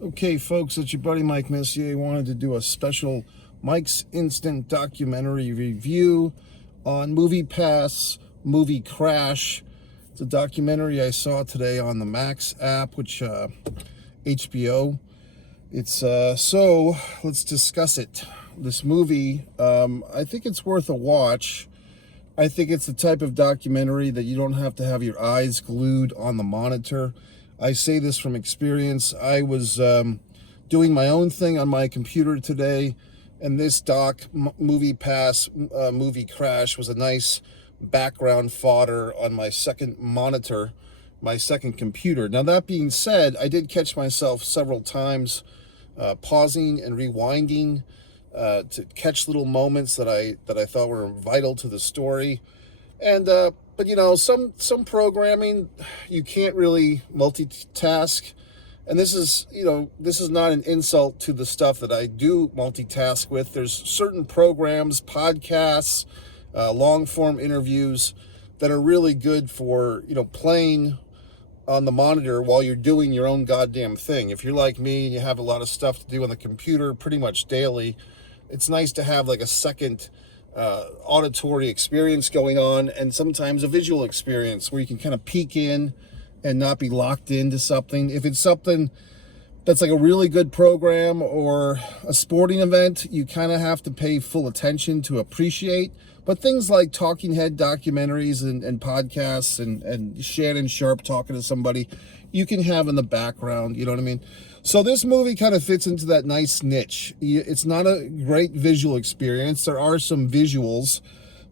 Okay, folks, it's your buddy Mike Messier. Wanted to do a special Mike's Instant documentary review on Movie Pass, Movie Crash. It's a documentary I saw today on the Max app, which HBO. It's so let's discuss it. This movie, I think it's worth a watch. I think it's the type of documentary that you don't have to have your eyes glued on the monitor. I say this from experience. I was doing my own thing on my computer today, and this Movie Pass, Movie Crash was a nice background fodder on my second monitor, my second computer. Now, that being said, I did catch myself several times pausing and rewinding to catch little moments that I thought were vital to the story. And but you know, some programming you can't really multitask, and this is not an insult to the stuff that I do multitask with. There's certain programs, podcasts, long form interviews that are really good for playing on the monitor while you're doing your own goddamn thing. If you're like me and you have a lot of stuff to do on the computer pretty much daily, it's nice to have like a second auditory experience going on, and sometimes a visual experience where you can kind of peek in and not be locked into something. If it's something that's like a really good program or a sporting event, you kind of have to pay full attention to appreciate. But things like talking head documentaries and podcasts and Shannon Sharp talking to somebody, you can have in the background, you know what I mean? So this movie kind of fits into that nice niche. It's not a great visual experience. There are some visuals,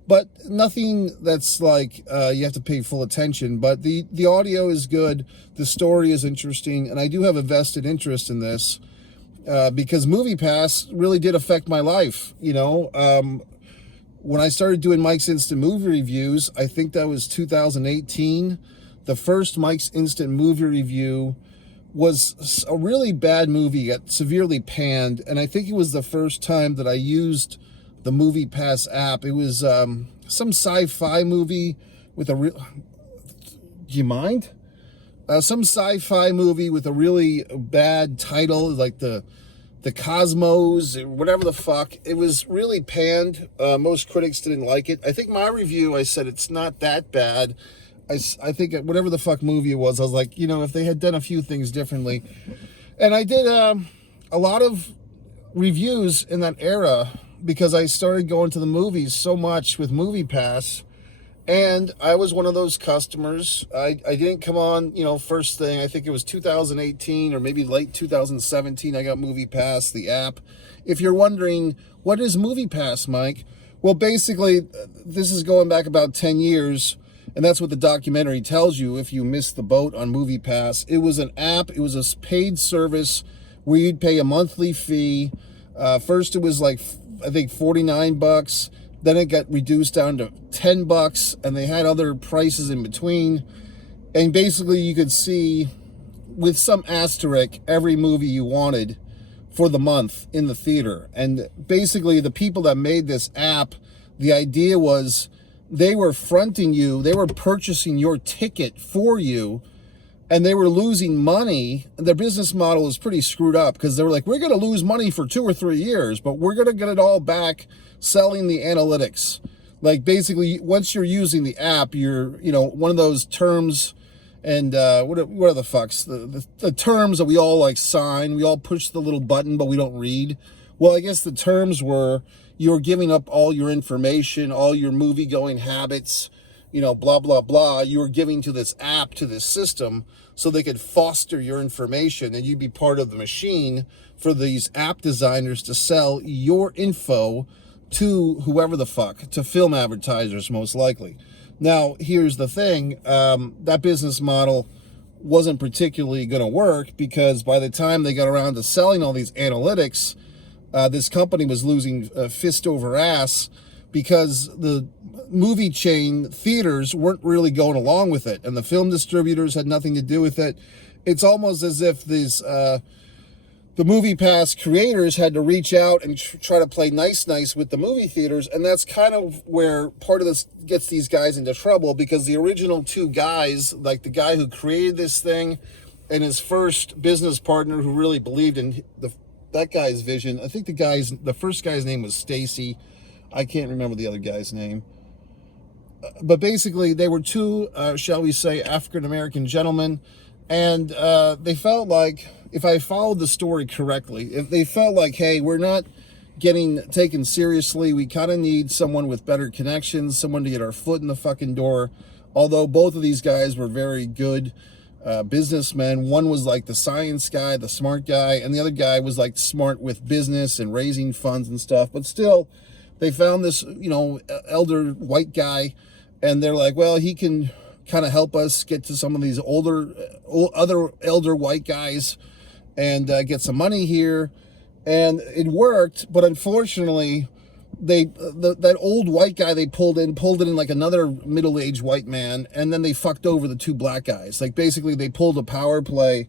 but nothing that's like you have to pay full attention. But the audio is good. The story is interesting. And I do have a vested interest in this because Movie Pass really did affect my life. When I started doing Mike's Instant Movie Reviews, I think that was 2018. The first Mike's Instant Movie Review was a really bad movie, got severely panned, and I think it was the first time that I used the Movie Pass app. It was some sci-fi movie with a real... Do you mind? Some sci-fi movie with a really bad title, like the Cosmos, whatever the fuck. It was really panned. Most critics didn't like it. I think my review, I said it's not that bad. I think whatever the fuck movie it was, I was like, if they had done a few things differently. And I did a lot of reviews in that era because I started going to the movies so much with Movie Pass. And I was one of those customers. I didn't come on, first thing. I think it was 2018 or maybe late 2017. I got Movie Pass, the app. If you're wondering, what is Movie Pass, Mike? Well, basically, this is going back about 10 years. And that's what the documentary tells you if you missed the boat on Movie Pass. It was an app. It was a paid service where you'd pay a monthly fee. First, it was like, I think, $49. Then it got reduced down to $10, and they had other prices in between. And basically, you could see, with some asterisk, every movie you wanted for the month in the theater. And basically, the people that made this app, the idea was they were fronting you, they were purchasing your ticket for you, and they were losing money. Their business model was pretty screwed up because they were like, we're going to lose money for 2 or 3 years, but we're going to get it all back selling the analytics. Like, basically, once you're using the app, you're, one of those terms, and what are the fucks? The terms that we all like sign, we all push the little button, but we don't read. Well, I guess the terms were you're giving up all your information, all your movie-going habits, blah, blah, blah. You were giving to this app, to this system, so they could foster your information, and you'd be part of the machine for these app designers to sell your info to whoever the fuck, to film advertisers, most likely. Now, here's the thing. That business model wasn't particularly going to work because by the time they got around to selling all these analytics, this company was losing fist over ass because the movie chain theaters weren't really going along with it, and the film distributors had nothing to do with it. It's almost as if these the Movie Pass creators had to reach out and try to play nice with the movie theaters, and that's kind of where part of this gets these guys into trouble, because the original two guys, like the guy who created this thing and his first business partner who really believed in that guy's vision. I think the first guy's name was Stacy. I can't remember the other guy's name. But basically, they were two, shall we say, African-American gentlemen, and they felt like, if I followed the story correctly, if they felt like, hey, we're not getting taken seriously, we kind of need someone with better connections, someone to get our foot in the fucking door. Although both of these guys were very good businessmen. One was like the science guy, the smart guy, and the other guy was like smart with business and raising funds and stuff. But still, they found this, elder white guy, and they're like, well, he can kind of help us get to some of these other elder white guys and get some money here. And it worked, but unfortunately, that old white guy they pulled it in like another middle-aged white man, and then they fucked over the two black guys. Like, basically, they pulled a power play,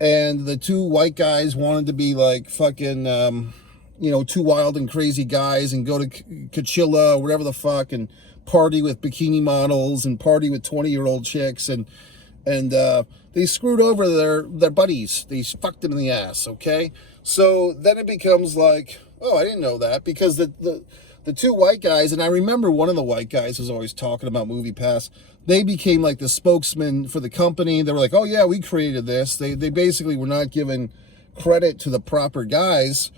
and the two white guys wanted to be like fucking, two wild and crazy guys and go to Coachella or whatever the fuck and party with bikini models and party with 20-year-old chicks, and they screwed over their buddies. They fucked them in the ass, okay? So then it becomes like, oh, I didn't know that, because the two white guys, and I remember one of the white guys was always talking about MoviePass. They became like the spokesman for the company. They were like, oh yeah, we created this. They basically were not giving credit to the proper guys,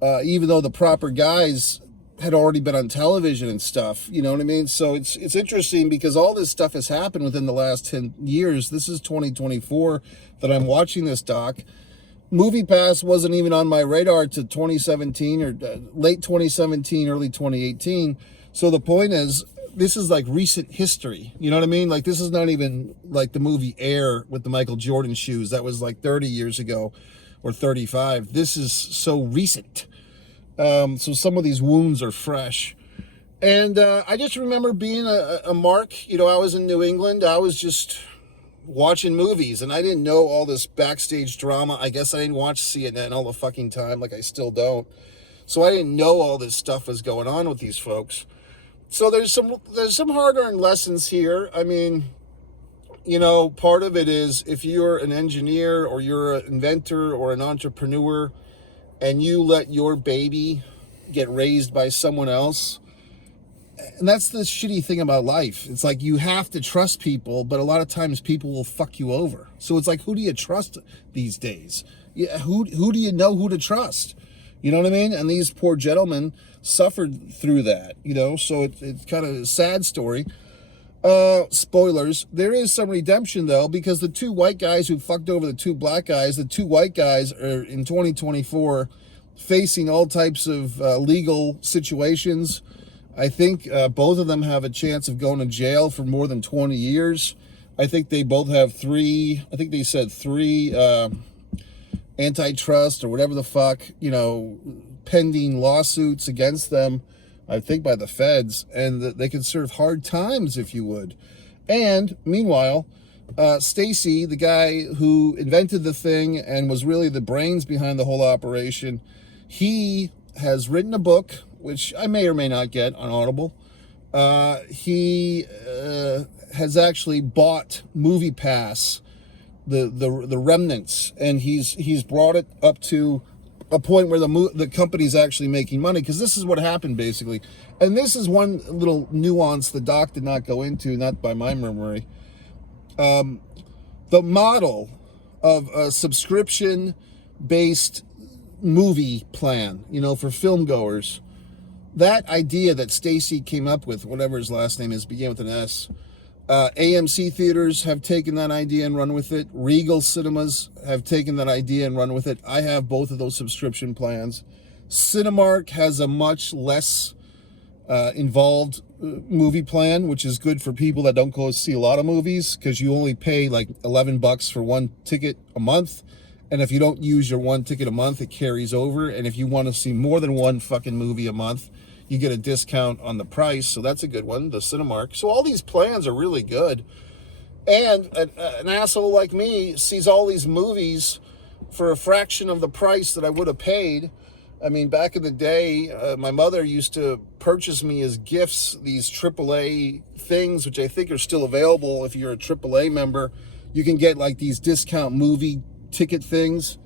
even though the proper guys had already been on television and stuff, you know what I mean? So it's interesting because all this stuff has happened within the last 10 years. This is 2024 that I'm watching this doc. MoviePass wasn't even on my radar to 2017 or late 2017, early 2018. So the point is, this is like recent history. You know what I mean? Like, this is not even like the movie Air with the Michael Jordan shoes. That was like 30 years ago or 35. This is so recent. So some of these wounds are fresh. And I just remember being a mark. I was in New England. I was just watching movies, and I didn't know all this backstage drama. I guess I didn't watch CNN all the fucking time, like I still don't. So I didn't know all this stuff was going on with these folks. So there's some hard-earned lessons here. I mean, part of it is, if you're an engineer or you're an inventor or an entrepreneur and you let your baby get raised by someone else, and that's the shitty thing about life. It's like, you have to trust people, but a lot of times people will fuck you over. So it's like, who do you trust these days? Yeah, who do you know who to trust? You know what I mean? And these poor gentlemen suffered through that, so it's kind of a sad story. Spoilers. There is some redemption, though, because the two white guys who fucked over the two black guys, the two white guys are in 2024 facing all types of legal situations. I think both of them have a chance of going to jail for more than 20 years. I think they both have three antitrust or whatever the fuck, pending lawsuits against them, I think by the feds, and they could serve hard times, if you would. And meanwhile, Stacy, the guy who invented the thing and was really the brains behind the whole operation, he has written a book, which I may or may not get on Audible. He has actually bought MoviePass, the remnants, and he's brought it up to a point where the company's actually making money, because this is what happened basically. And this is one little nuance the doc did not go into, not by my memory. The model of a subscription-based movie plan, for film goers, that idea that Stacy came up with, whatever his last name is, began with an S. AMC theaters have taken that idea and run with it. Regal cinemas have taken that idea and run with it. I have both of those subscription plans. Cinemark has a much less involved movie plan, which is good for people that don't go see a lot of movies, because you only pay like $11 for one ticket a month. And if you don't use your one ticket a month, it carries over. And if you want to see more than one fucking movie a month, you get a discount on the price. So that's a good one, the Cinemark. So all these plans are really good. And an asshole like me sees all these movies for a fraction of the price that I would have paid. I mean, back in the day, my mother used to purchase me as gifts these AAA things, which I think are still available if you're a AAA member. you can get like these discount movie ticket things.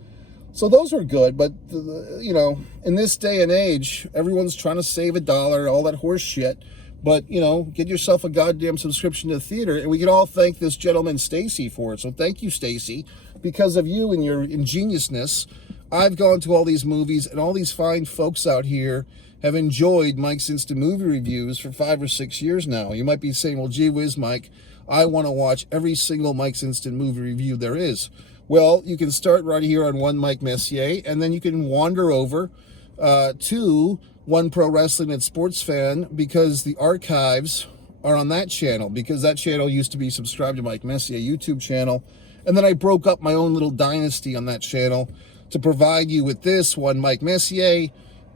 So those were good, but you know, in this day and age, everyone's trying to save $1, all that horse shit. But, you know, get yourself a goddamn subscription to the theater, and we can all thank this gentleman, Stacy, for it. So thank you, Stacy. Because of you and your ingeniousness, I've gone to all these movies, and all these fine folks out here have enjoyed Mike's Instant Movie Reviews for 5 or 6 years now. You might be saying, well, gee whiz, Mike, I want to watch every single Mike's Instant Movie Review there is. Well, you can start right here on One Mike Messier, and then you can wander over to One Pro Wrestling and Sports Fan, because the archives are on that channel, because that channel used to be subscribed to Mike Messier YouTube channel. And then I broke up my own little dynasty on that channel to provide you with this One Mike Messier.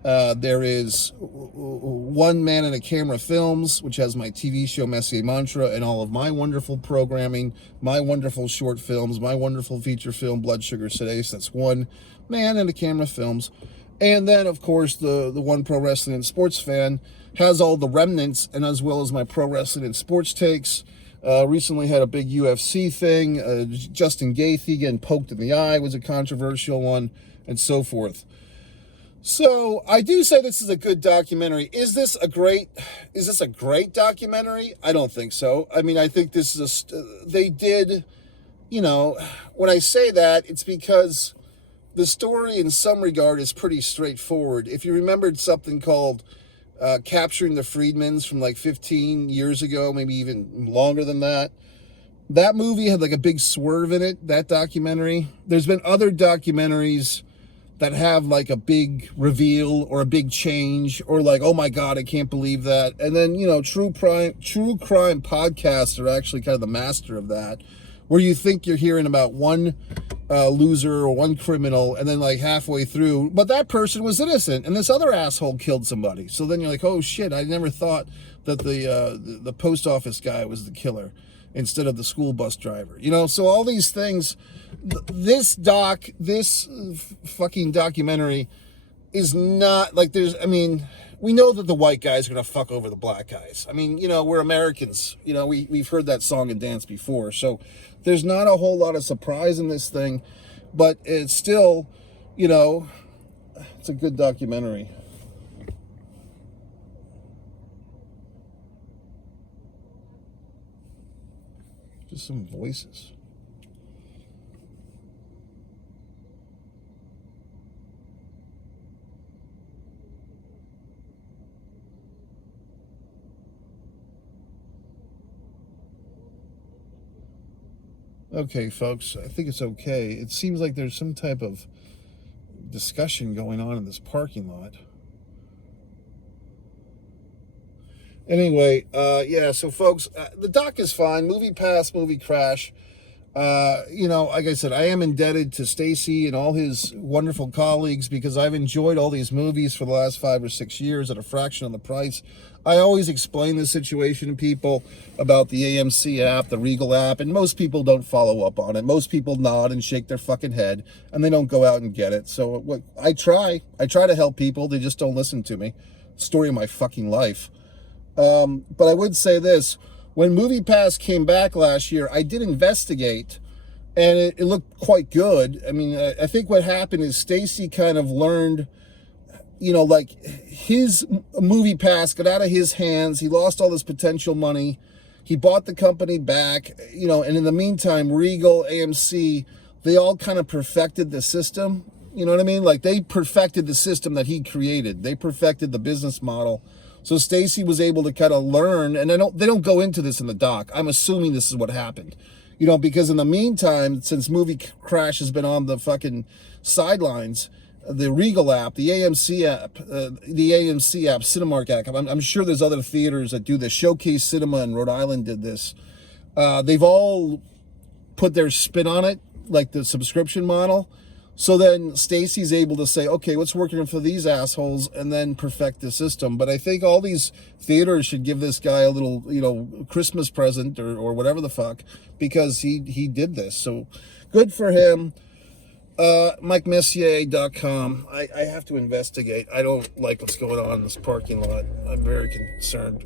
There is One Man and a Camera Films, which has my TV show Messier Mantra and all of my wonderful programming, my wonderful short films, my wonderful feature film Blood Sugar Sedace. That's One Man and a Camera Films. And then, of course, the One Pro Wrestling and Sports Fan has all the remnants, and as well as my pro wrestling and sports takes. Recently had a big UFC thing. Justin Gaethje getting poked in the eye was a controversial one, and so forth. So I do say this is a good documentary. Is this a great documentary? I don't think so. I mean, I think this is they did, you know, when I say that, it's because the story in some regard is pretty straightforward. If you remembered something called Capturing the Freedmans from like 15 years ago, maybe even longer than that, that movie had like a big swerve in it, that documentary. There's been other documentaries that have like a big reveal or a big change, or like, oh my God, I can't believe that. And then, you know, true crime podcasts are actually kind of the master of that, where you think you're hearing about one loser or one criminal, and then like halfway through, but that person was innocent and this other asshole killed somebody. So then you're like, oh shit, I never thought that the post office guy was the killer instead of the school bus driver. You know, so all these things, this fucking documentary is not like we know that the white guys are going to fuck over the black guys. I mean, you know, we're Americans. You know, we've heard that song and dance before. So there's not a whole lot of surprise in this thing, but it's still, you know, it's a good documentary. Just some voices. Okay, folks, I think it's okay. It seems like there's some type of discussion going on in this parking lot. Anyway, yeah, so folks, the doc is fine. Movie Pass, Movie Crash. You know, like I said, I am indebted to Stacy and all his wonderful colleagues, because I've enjoyed all these movies for the last 5 or 6 years at a fraction of the price. I always explain the situation to people about the AMC app, the Regal app, and most people don't follow up on it. Most people nod and shake their fucking head, and they don't go out and get it. So what I try to help people. They just don't listen to me. Story of my fucking life. But I would say this. When Movie Pass came back last year, I did investigate, and it looked quite good. I mean, I think what happened is Stacy kind of learned, you know, like his Movie Pass got out of his hands. He lost all this potential money. He bought the company back, you know, and in the meantime, Regal, AMC, they all kind of perfected the system. You know what I mean? Like they perfected the system that he created. They perfected the business model. So Stacy was able to kind of learn, and they don't go into this in the doc. I'm assuming this is what happened. You know, because in the meantime, since Movie Crash has been on the fucking sidelines, the Regal app, the AMC app, Cinemark app, I'm sure there's other theaters that do this. Showcase Cinema in Rhode Island did this. They've all put their spin on it, like the subscription model. So then Stacy's able to say, okay, what's working for these assholes, and then perfect the system. But I think all these theaters should give this guy a little, you know, Christmas present or whatever the fuck, because he did this. So good for him. MikeMessier.com. I have to investigate. I don't like what's going on in this parking lot. I'm very concerned.